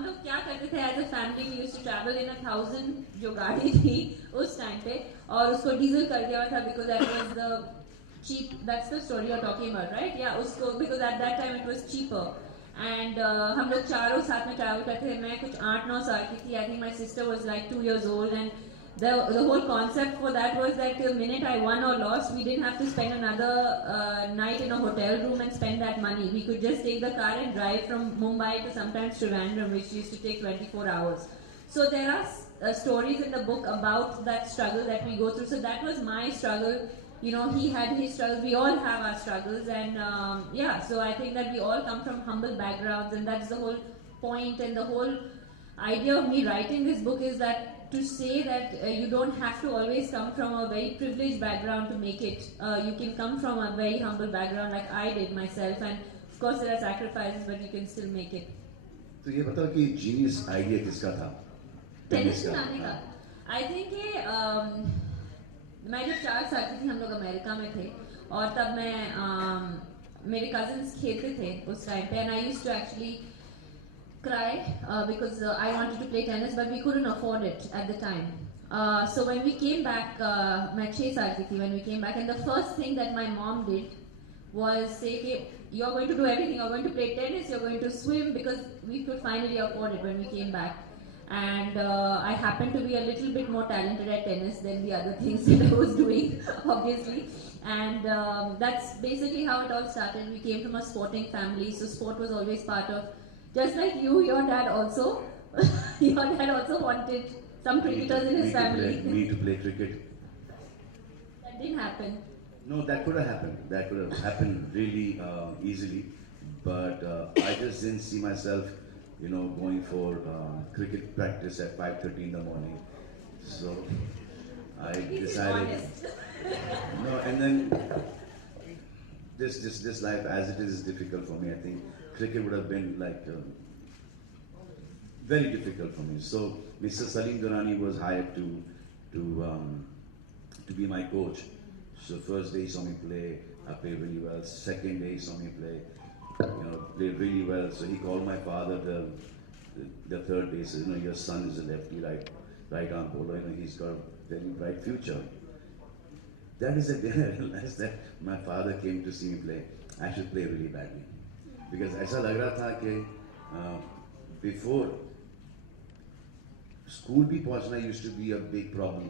हम लोग क्या करते थे as a family, we used to travel in 1000 जो गाड़ी थी उस टाइम पे, और उसको डीजल कर दिया था because that was the cheap, that's the story you're talking about, right? Yeah, usko, because at that time it was cheaper. And हम लोग चारों साथ में ट्रैवल करते थे. मैं कुछ 8-9 साल की थी. I think my sister was like 2 years old, and the whole concept for that was that the minute I won or lost, we didn't have to spend another night in a hotel room and spend that money. We could just take the car and drive from Mumbai to sometimes Trivandrum, which used to take 24 hours. So there are stories in the book about that struggle that we go through. So that was my struggle. You know, he had his struggles, we all have our struggles, and yeah, so I think that we all come from humble backgrounds, and that's the whole point. And the whole idea of me writing this book is that to say that you don't have to always come from a very privileged background to make it. You can come from a very humble background like I did myself, and of course there are sacrifices, but you can still make it. तो ये बताओ कि genius idea किसका था? Tennis बनाने का. I think ये मैं जब 4 साल की थी, हम लोग अमेरिका में थे, और तब मैं मेरे कजिन्स खेलते थे उस टाइम पे, and I used to actually cry because I wanted to play tennis, but we couldn't afford it at the time. So when we came back, मैं 6 साल की थी when we came back, and the first thing that my mom did was say, okay, you're going to do everything, you're going to play tennis, you're going to swim, because we could finally afford it when we came back. And I happened to be a little bit more talented at tennis than the other things that I was doing, obviously. And that's basically how it all started. We came from a sporting family, so sport was always part of, just like you, your dad also, your dad also wanted some cricketers in his family. Me to play cricket. That didn't happen. No, that could have happened. That could have happened really easily. But I just didn't see myself, you know, going for cricket practice at 5:30 in the morning. So I decided. No, and then this life as it is difficult for me. I think cricket would have been like very difficult for me. So Mr. Salim Durrani was hired to be my coach. So first day he saw me play, I played really well. Second day he saw me play, you know, played really well. So he called my father the third day. He said, you know, your son is a lefty, right arm bowler. You know, he's got a very bright future. That is the day I realized that my father came to see me play. I should play really badly, because ऐसा लग रहा था कि before school भी पहुंचना used to be a big problem.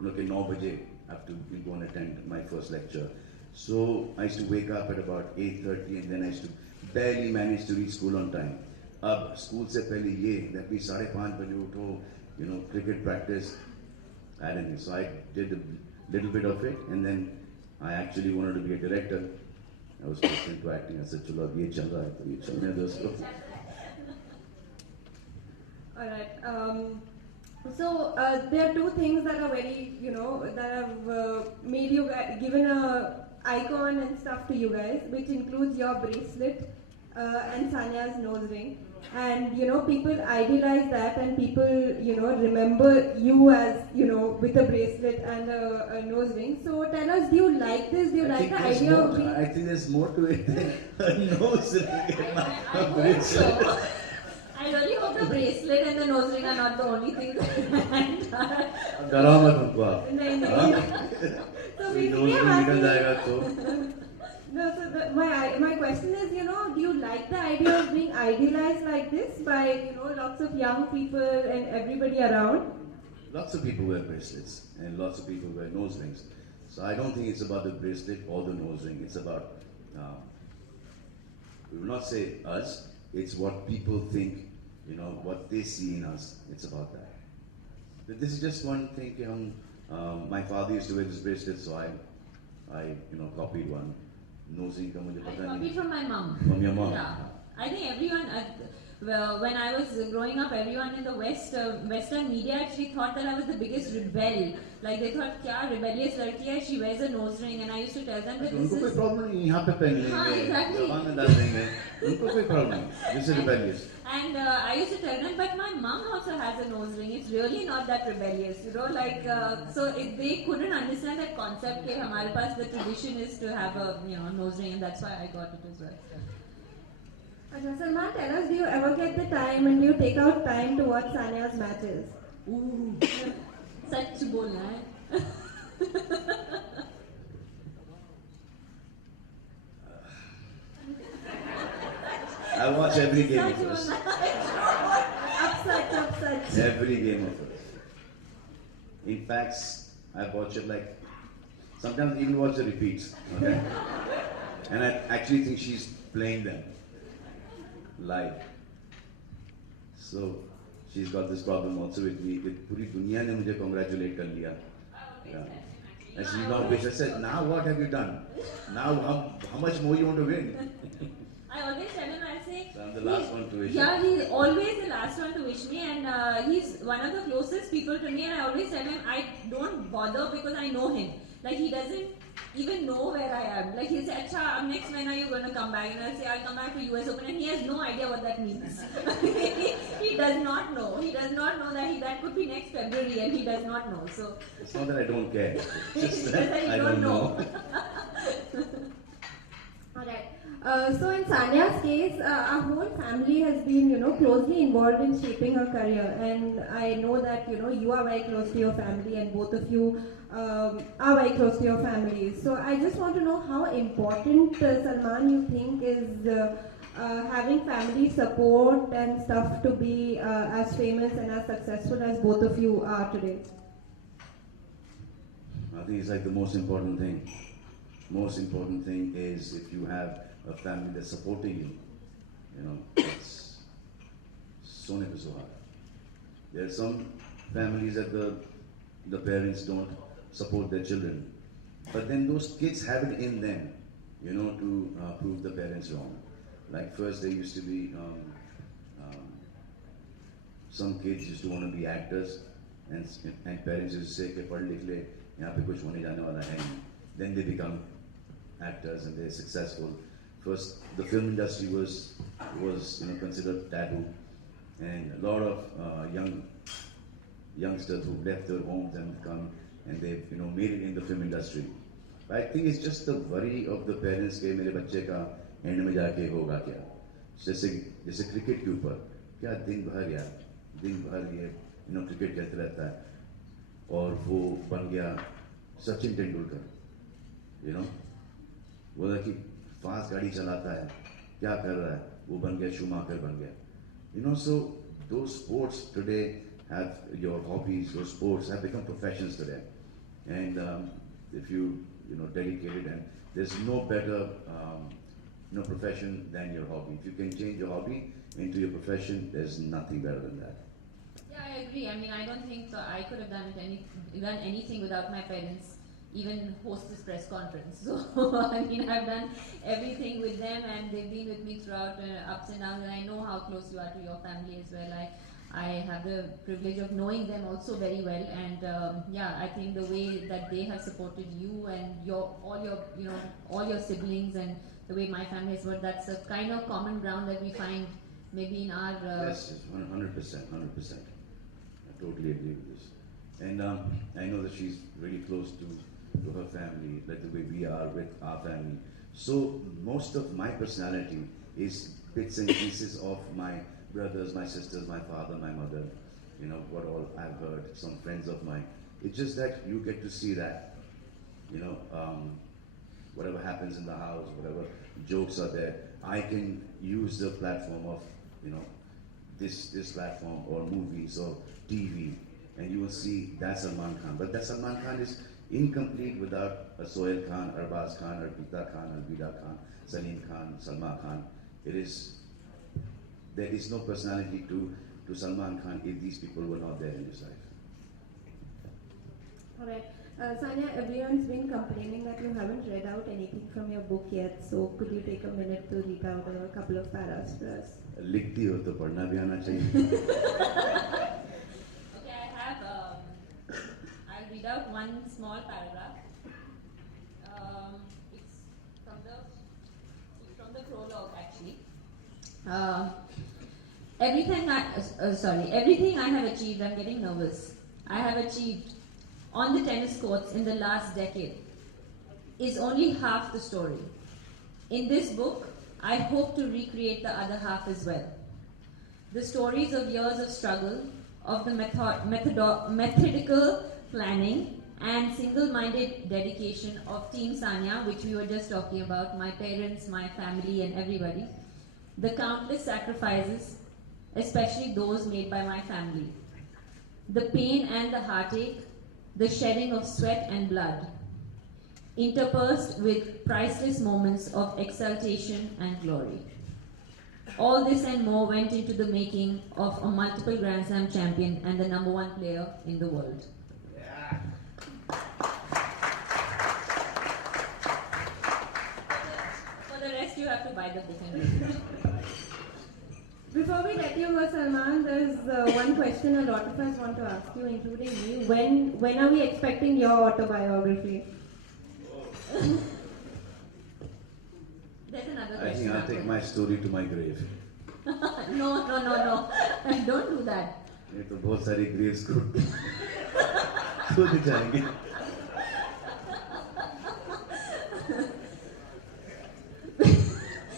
You know, कि 9 बजे I have to go and attend my first lecture. So I used to wake up at about 8:30, and then I used to barely manage to reach school on time. अब school से पहले ये that we 5:30 बजे उठो, you know, cricket practice. I didn't know. So I did a little bit of it, and then I actually wanted to be a director. I was open to acting. I said, चलो अब ये चल रहा है तो ये चलने दो उसको. All right. So there are two things that are very, you know, that have made you guys, given a icon and stuff to you guys, which includes your bracelet and Sanya's nose ring. And you know, people idealize that, and people, you know, remember you as, you know, with a bracelet and a nose ring. So tell us, do you like this? Do you like the idea of being? I think there's more to it than a nose ring and a bracelet. So. I really hope the bracelet and the nose ring are not the only things that डरा मत हमको आप. नहीं. So basically, I'm निकल जाएगा तो. No, so my question is, you know, do you like the idea of being idealized like this by, you know, lots of young people and everybody around? Lots of people wear bracelets and lots of people wear nose rings. So I don't think it's about the bracelet or the nose ring. It's about, we will not say us, it's what people think, you know, what they see in us. It's about that. But this is just one thing. My father used to wear this bracelet, so I you know, copied one. Nose ring का मुझे पता नहीं. I copied from my mom. From your mom. Yeah, I think everyone. Well, when I was growing up, everyone in the Western media actually thought that I was the biggest rebel. Like they thought, क्या rebellious लड़की है, she wears a nose ring, and I used to tell them that this उनको कोई is. Problem नहीं, यहाँ पे पहन लेंगे. हाँ, exactly. जबान में डाल देंगे. उनको कोई प्रॉब्लम नहीं. This is rebellious. And I used to tell them, but my mom also has a nose ring. It's really not that rebellious, you know. Like so, they couldn't understand that concept. कि हमारे पास the tradition is to have a, you know, nose ring, and that's why I got it as well. Ajay Salman, tell us, do you ever get the time and do you take out time to watch Sania's matches? Ooh, सच बोलना है. I watch every game of such hers. बोलना है. Upset. Every game of hers. In fact, I watch it like sometimes even watch the repeats. Okay, and I actually think she's playing them live. So she's got this problem also with me. With पूरी दुनिया ने मुझे congratulate कर लिया. Yeah. And she's now bitch. I said, now what have you done? Now how much more you want to win? I always tell him, I say, So I'm the last one to wish. yeah, he's always the last one to wish me, and he's one of the closest people to me. And I always tell him, I don't bother because I know him. Like he doesn't even know where I am. Like he'll say, "Acha, next when are you going to come back?" And I'll say, "I'll come back to US Open," and he has no idea what that means. he does not know. He does not know that could be next February, and he does not know. So It's not that I don't care. It's just It's that that you I don't don't know. Alright. So in Sania's case, our whole family has been, closely involved in shaping her career, and I know that you are very close to your family, and both of you are very close to your families. So I just want to know how important Salman you think is having family support and stuff to be as famous and as successful as both of you are today. I think it's like the most important thing. Most important thing is if you have a family that's supporting you, it's sone pe suhag. There are some families that the parents don't support their children, but then those kids have it in them, to prove the parents wrong. Like first there used to be some kids used to want to be actors, and parents used to say कि पढ़ लिख ले यहाँ पे कुछ होने जाने वाला है नहीं. Then they become actors and they're successful. First, the film industry was considered taboo, and a lot of youngsters who left their homes and come and they've made it in the film industry. But I think it's just the worry of the parents कि मेरे बच्चे का and में जाके होगा क्या. जैसे cricket के ऊपर क्या दिन भर ये क्रिकेट खेलते रहता है और वो बन गया सचिन तेंदुलकर. वो था कि फास्ट गाड़ी चलाता है, क्या कर रहा है, वो बन गया शूमाकर बन गया. So those sports today have your hobbies, those sports have become professions today. And if you dedicated, and there's no better profession than your hobby. If you can change your hobby into your profession, there's nothing better than that. yeah, I agree. I mean, I don't think I could have done anything without my parents. Even host this press conference. So I mean, I've done everything with them, and they've been with me throughout ups and downs. And I know how close you are to your family as well. I have the privilege of knowing them also very well, and I think the way that they have supported you and all your siblings, and the way my family has worked, that's a kind of common ground that we find maybe in our. Yes, 100%. I totally agree with this. And I know that she's really close to her family, like the way we are with our family. So most of my personality is bits and pieces of my brothers, my sisters, my father, my mother, what all I've heard, some friends of mine. It's just that you get to see that, whatever happens in the house, whatever jokes are there, I can use the platform of, this platform or movies or TV, and you will see that's Salman Khan. But that Salman Khan is incomplete without a Sohail Khan, Arbaz Khan, Arpita Khan, Alvida Khan, Salim Khan, Salma Khan. There is no personality to Salman Khan if these people were not there in his life. Alright. Sania, everyone's been complaining that you haven't read out anything from your book yet, so could you take a minute to read out a couple of paras for us? लिखती हो तो पढ़ना भी आना चाहिए. Okay, I have. I'll read out one small paragraph. It's from the prologue actually. Everything I have achieved. I'm getting nervous. I have achieved on the tennis courts in the last decade is only half the story. In this book, I hope to recreate the other half as well. The stories of years of struggle, of the methodical planning and single-minded dedication of Team Sanya, which we were just talking about, my parents, my family and everybody. The countless sacrifices, especially those made by my family. The pain and the heartache, the shedding of sweat and blood, interspersed with priceless moments of exaltation and glory. All this and more went into the making of a multiple Grand Slam champion and the #1 player in the world. For the rest, you have to buy the book and read it. Before we let you go, Salman, there's one question a lot of us want to ask you, including me. When are we expecting your autobiography? There's another I question. think I'll take my story to my grave. No. Don't do that. ये तो बहुत सारी graves को खुद जाएंगे.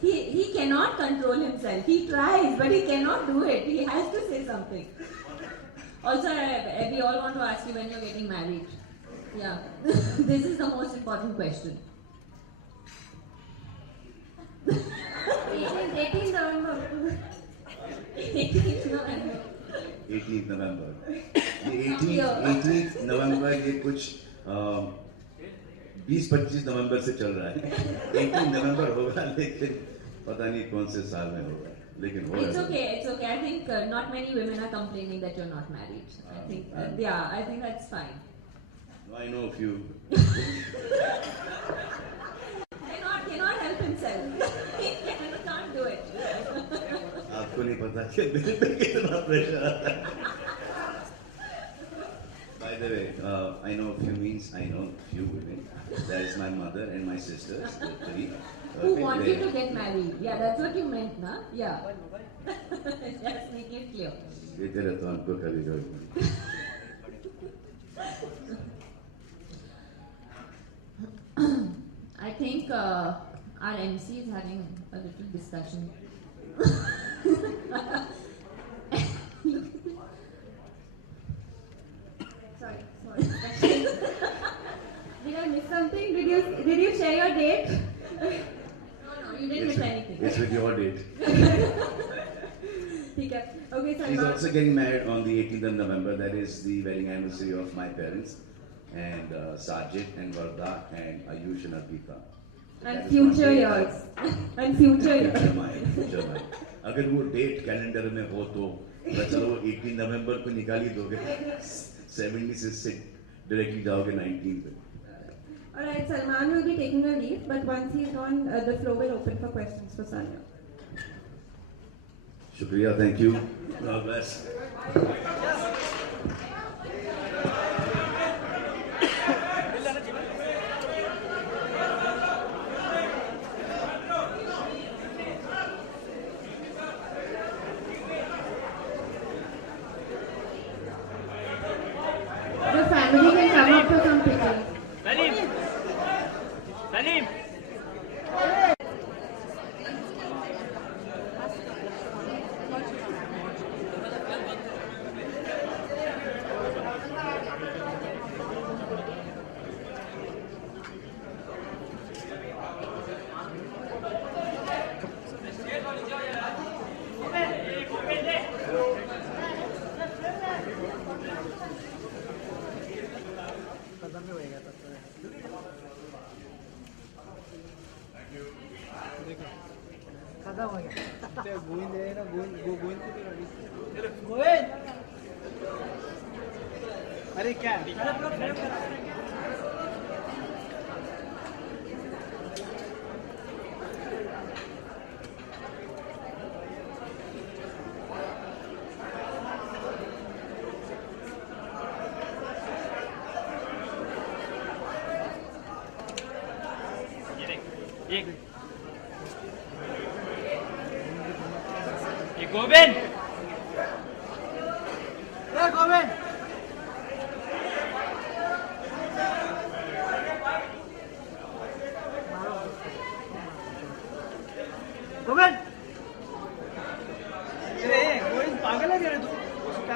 He cannot control himself. He tries, but he cannot do it. He has to say something. Also, we all want to ask you when you're getting married. Yeah. This is the most important question. 18 November. 18th November. 18th November. ये 18th November ये कुछ 20-25 नवंबर से चल रहा है. 18 नवंबर होगा, लेकिन पता नहीं कौन से साल में होगा, लेकिन होगा. It's okay. I think not many women are complaining that you're not married. I think, I think that's fine. I know a few. Cannot help himself. He can't do it. आपको नहीं पता कि दिल पे कितना प्रेशर आता है. By the way, I know a few means I know few women. That is my mother and my sisters, the three. Who want you to get married? Yeah, that's what you meant, na? Yeah. Just make it clear. देते रहता हूँ उनको कभी कभी. I think our MC is having a little discussion. Sorry. Did I miss something? Did you share your date? No, you didn't miss anything. It's with your date. ठीक है. Okay, She's Salman. also getting married on the 18th of November. That is the wedding anniversary of my parents, and Sajid and Varda and Ayush and Arpita. And future years. And future years. Future mine. अगर वो date calendar में हो तो चलो 18 नवंबर को निकाल ही दोगे. 70 से डायरेक्टली जाओगे 19 पे. Alright, Salman will be taking a leave, but once he's gone, the floor will open for questions for Sanya. शुक्रिया, thank you. God bless. The family can come up for some pictures. Salim! Govind अरे क्या एक Govind Govind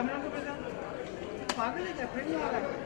camera को पहचान पागल है क्या friend आ रहा है